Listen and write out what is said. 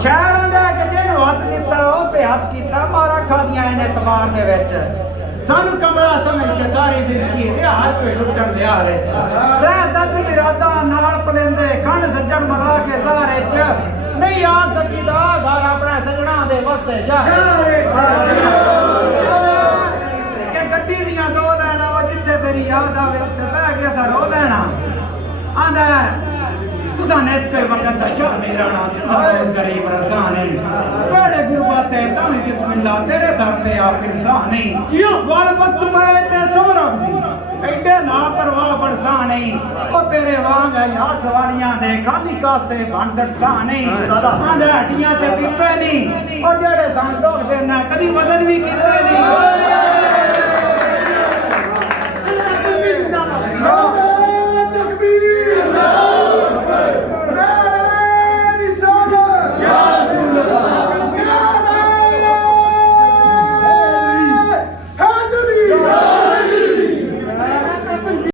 ਸ਼ਹਿਰਾਂ ਦਾ ਜਿਹਨੂੰ ਹੱਥ ਦਿੱਤਾ ਉਸੇ ਹੱਥ ਕੀਤਾ ਮਾਰਾ ਖਾਦੀਆਂ ਇਹਨੇ ਤਬਾਰ ਦੇ ਵਿੱਚ ਸਾਨੂੰ ਕਮਲਾ ਸਮਝ ਕੇ ਸਾਰੀ ਜ਼ਿੰਦਗੀ ਦੇ ਹਰ ਕੋਈ ਲੁੱਟਣ ਦੇ ਹਾਰੇ ਚ ਰਹਿ ਦਦ ਇਰਾਦਾ ਨਾਲ ਪਲੰਦੇ ਖੰਡ ਸੱਜਣ ਮਰਾ ਕੇ ਦਾਰੇ ਚ ਨਹੀਂ ਆ ਸਕੀਦਾ ਘਰ ਆਪਣਾ ਸਜਣਾ ਦੇ ਵਸਤੇ ਸ਼ਹਿਰੇ ਕਿ ਗੱਡੀ ਦੀਆਂ ਦੋ ਲੈਣਾ ਉਹ ਜਿੱਥੇ ਤੇਰੀ ਯਾਦ ਆਵੇ ਉੱਥੇ ਬਹਿ ਕੇ ਸਰ ਉਹ ਲੈਣਾ ਆਂਦਾ तुसा नेत के वक्त दशा नहीं रहना तुसा गरीब रसान है बड़े गुरबाते तम बिस्मिल्लाह तेरे दर ते आप इंसान नहीं वाल वक्त में ते सोरब दी एडे लापरवाह बरसा नहीं ओ तेरे वांग है यार सवालियां दे खाली कासे बन सकता नहीं आंदे हटियां ते पीपे नहीं ओ जेड़े सन लोग देना कदी बदल भी कीते नहीं